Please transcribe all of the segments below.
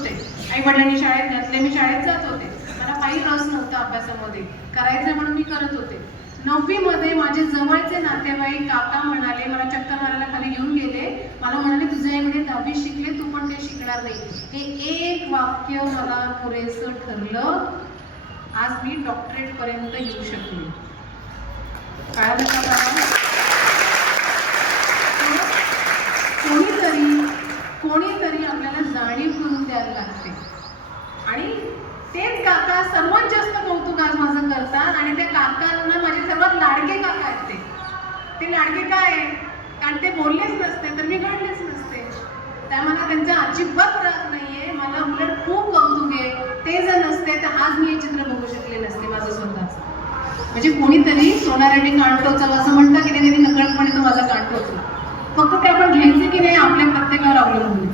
होते, आई वडिलांनी शाळेत घातले, मी शाळेत जात होते, मला काही रस नव्हता अभ्यासामध्ये, करायचं म्हणून मी करत होते. 9वी मध्ये माझे जवळचे नातेवाईक काका म्हणाले, मला चक्कर मारायला खाली घेऊन गेले, मला म्हणाले तुझे आई वडील 10वी शिकले, तू पण काही शिकणार नाही. हे एक वाक्य मला पुरेसं ठरलं, आज मी डॉक्टरेट पर्यंत येऊ शकले. काय कोणीतरी आपल्याला जाणीव करून द्यायला लागते. आणि तेच काका सर्वात जास्त कौतुक आज माझं करतात. आणि त्या काकांना माझे सर्वात लाडके काका आहेत. ते लाडके काय आहे, कारण ते बोललेच नसते तर मी घडलेच नसते. त्यामुळे त्यांचा अजिबात राग नाहीये, मला उलट खूप कौतुक आहे. ते जर नसते तर आज मी हे चित्र बघू शकले नसते माझं स्वतःच. म्हणजे कोणीतरी सोनाराने कान टोचावं असं म्हणतं की त्यांनी नकळतपणे तो माझा कान टोचला. फक्त ते आपण घ्यायचे की नाही आपल्या प्रत्येकावर अवलंबून.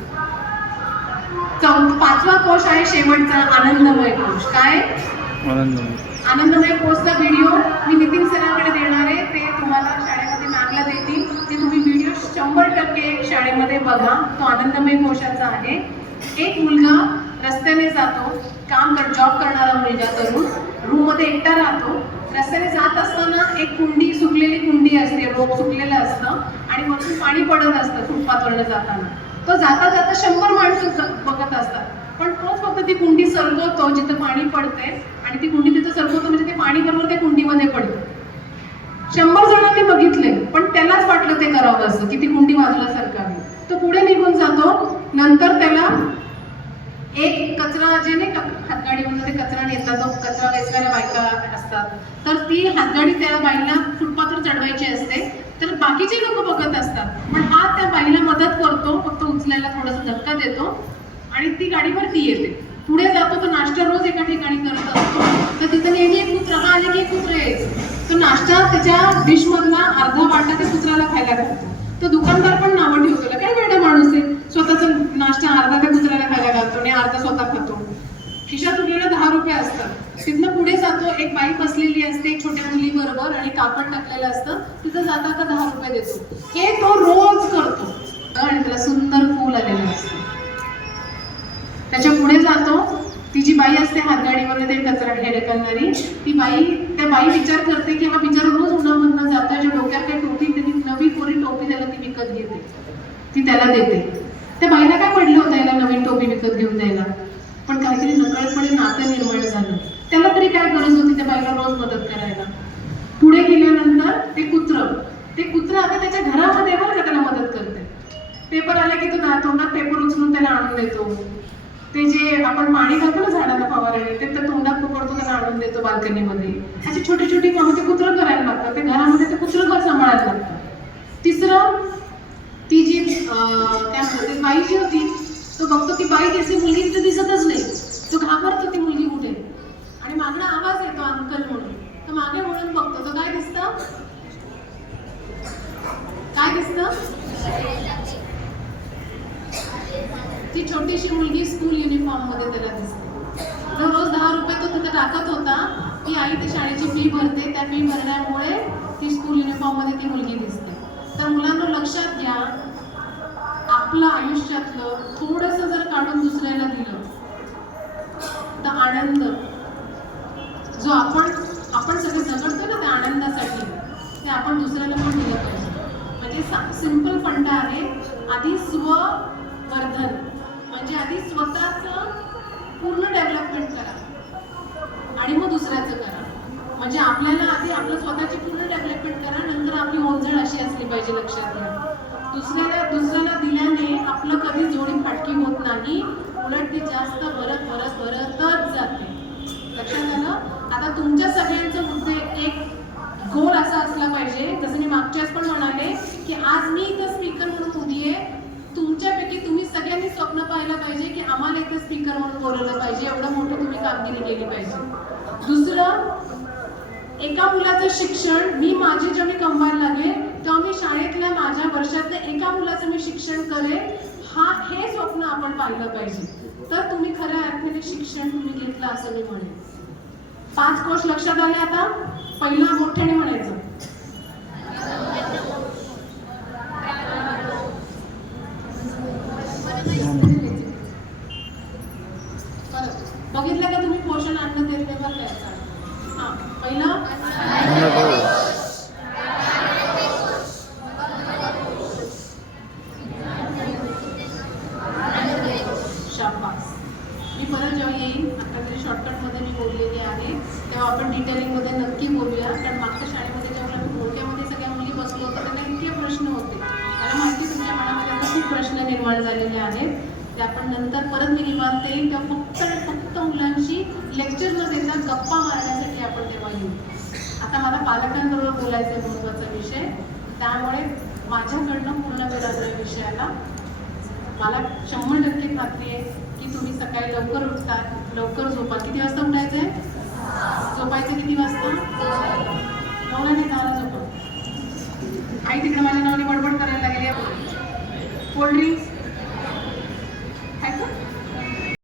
5वा कोश आहे शेवटचा, आनंदमय कोश. काय आनंदमय कोशचा व्हिडिओ मी नितीन सरांकडे देणार आहे, ते तुम्हाला शाळेमध्ये मॅमला देतील. ते तुम्ही व्हिडिओ 100% शाळेमध्ये बघा. तो आनंदमय कोशाचा आहे. एक मुलगा रस्त्याने जातो, जॉब करणारा मुलगा तरुण रूममध्ये एकटा राहतो. रस्त्याने जात असताना एक कुंडी, सुकलेली कुंडी असते, रोप सुकलेलं असतं आणि वरतून पाणी पडत असतं फुटपाथवरनं जाताना. तो जाता जाता 100 माणसं बघत असतात, पण तोच फक्त ती कुंडी सरकवतो जिथं पाणी पडते आणि ती कुंडी तिथं सरकवतो म्हणजे ते पाणी बरोबर त्या कुंडीमध्ये पडतं. 100 जणांनी बघितले पण त्यालाच वाटलं ते करावं असं की ती कुंडी बाजूला सरकावी. तो पुढे निघून जातो. नंतर त्याला एक कचरा जे नाही हातगाडीमध्ये ते कचरा नेतात, तो कचरा वेचणाऱ्या बायका असतात, तर ती हातगाडी त्या बाईला फुटपाथवर चढवायची असते. तर बाकीचे लोक बघत असतात, पण हा त्या बाईला मदत करतो, फक्त उचलायला थोडासा धक्का देतो आणि ती गाडीवरती येते. पुढे जातो. तो नाश्ता रोज एका ठिकाणी करत असतो, तर तिथं नेहमी एक कुत्रा आले की एक कुत्रा यायचं. तो नाश्ता त्याच्या डिश मधला अर्धा वाटा त्या कुत्र्याला खायला घालतो. तो दुकानदार पण नावं ठेवतो, काय वेडा माणूस आहे, स्वतःचा नाश्ता अर्धा त्या कुत्र्याला खायला घालतो आणि अर्धा स्वतः खातो. खिशात उरलेले 10 रुपये असतात. तिथनं पुढे जातो, एक बाई बसलेली असते एक छोट्या मुलीबरोबर आणि कापड टाकलेलं असतं, तिथं जाता का 10 रुपये देतो. हे तो रोज करतो आणि त्याला सुंदर फूल आलेलं असतं. त्याच्या पुढे जातो, ती जी बाई असते हातगाडीवर ते कचरा ढकलणारी, ती बाई त्या बाई विचार करते की हा बिचारा रोज उन्हामधनं जातो, ज्या डोक्यात काही टोपी, त्याची नवी कोरी टोपी त्याला ती विकत घेते, ती त्याला देते. त्या बाईला काय पडलं होतं याला नवीन टोपी विकत घेऊन द्यायला, पण काहीतरी नकळतपणे नातं निर्माण झालं. त्याला तरी काय गरज होती त्या बाईला रोज मदत करायला. पुढे गेल्यानंतर ते कुत्र आता त्याच्या घरामध्ये बरं का त्याला मदत करते. पेपर आला की तो तोंडात पेपर उचलून त्याला आणून देतो. ते जे आपण पाणी घालतो ना झाडाला फवारणी, ते तर तोंडात पकडतो त्याला आणून देतो बाल्कनीमध्ये. अशी छोटी छोटी कामं ते कुत्रं करायला लागतात. ते घरामध्ये ते कुत्रं घर सांभाळायला लागतं. तिसरं, ती जी काय म्हणते बाई जी होती, तो बघतो ती बाई त्याची मुलगी तिथे दिसतच नाही. तो घाबरतो ती मुलगी कुठे, आणि मागणं आवाज येतो अंकल म्हणून. तर मागे वळून बघतो, तो काय दिसतं, ती छोटीशी मुलगी स्कूल युनिफॉर्म मध्ये त्याला दिसते. रोज 10 रुपये तो तिथे टाकत होता, ती आई ती शाळेची फी भरते, त्या फी भरण्यामुळे ती स्कूल युनिफॉर्म मध्ये ती मुलगी दिसते. तर मुलांना लक्षात घ्या, आपलं आयुष्यातलं थोडंसं जर काढून दुसऱ्याला दिलं तर आनंद जो आपण सगळे झगडतो ना त्या आनंदासाठी, ते आपण दुसऱ्याला पण दिलं पाहिजे. म्हणजे सिंपल फंडा आहे, आधी स्ववर्धन, म्हणजे आधी स्वतःचं पूर्ण डेव्हलपमेंट करा आणि मग दुसऱ्याचं करा. म्हणजे आपल्याला आधी आपलं स्वतःची पूर्ण डेव्हलपमेंट करा, नंतर आपली ओंजळ अशी असली पाहिजे. लक्षात घ्या, दुसऱ्याला दिल्याने आपलं कधी जोडी फाटकी होत नाही, उलट ती जास्त भरतच जाते. लक्षात आलं? आता तुमच्या सगळ्यांचं मुद्दे एक गोल असा असला पाहिजे, जसं मी मागच्याच पण म्हणाले की आज मी इथं स्पीकर म्हणून उभी आहे, तुमच्यापैकी तुम्ही सगळ्यांनी स्वप्न पाहिलं पाहिजे की आम्हाला इथे स्पीकर म्हणून बोलवलं पाहिजे, एवढं मोठं तुम्ही कामगिरी केली पाहिजे. दुसरं, एका मुलाचं शिक्षण मी माझी जेव्हा मी कमवायला लागले तेव्हा मी शाळेतल्या माझ्या वर्षातल्या एका मुलाचं मी शिक्षण करेन, हे स्वप्न आपण पाहिलं पाहिजे. तर तुम्ही खऱ्या अर्थाने शिक्षण तुम्ही घेतलं असं मी म्हणेन. 5 कोश लक्षात आले. आता पहिला मोठ्याने म्हणायचं, परत बघितलं का तुम्ही पोषण अन्न देत नाही बरं याचा. हां पहिलं शाबास. मी परत जेव्हा येईन आता तरी शॉर्टकटमध्ये मी बोललेली आहे तेव्हा आपण डिटेलिंगमध्ये नक्की बोलूया. कारण मागच्या शाळेमध्ये जेव्हा आम्ही मोठ्यामध्ये सगळ्या मुली बसलो होतो त्यांना इतके प्रश्न होते. मला माहिती तुमच्या मनामध्ये आता खूप प्रश्न निर्माण झालेले आहेत ते आपण नंतर परत मी निवांत येईल तेव्हा फक्त मुलांशी लेक्चर न देता गप्पा मारण्यासाठी आपण तेव्हा येऊ. आता मला पालकांबरोबर बोलायचं महत्त्वाचा विषय त्यामुळे माझ्याकडनं पूर्ण वेळ आहे विषयाला. मला 100% खात्री आहे की तुम्ही सकाळी लवकर उठता लवकर झोपा. किती वाजता उठायचं आहे झोपायचं किती वाजता 9 आणि 10 झोपा. आई तिकडे माझ्या नावाने बडबड करायला लागली. कोल्ड्रिंक्स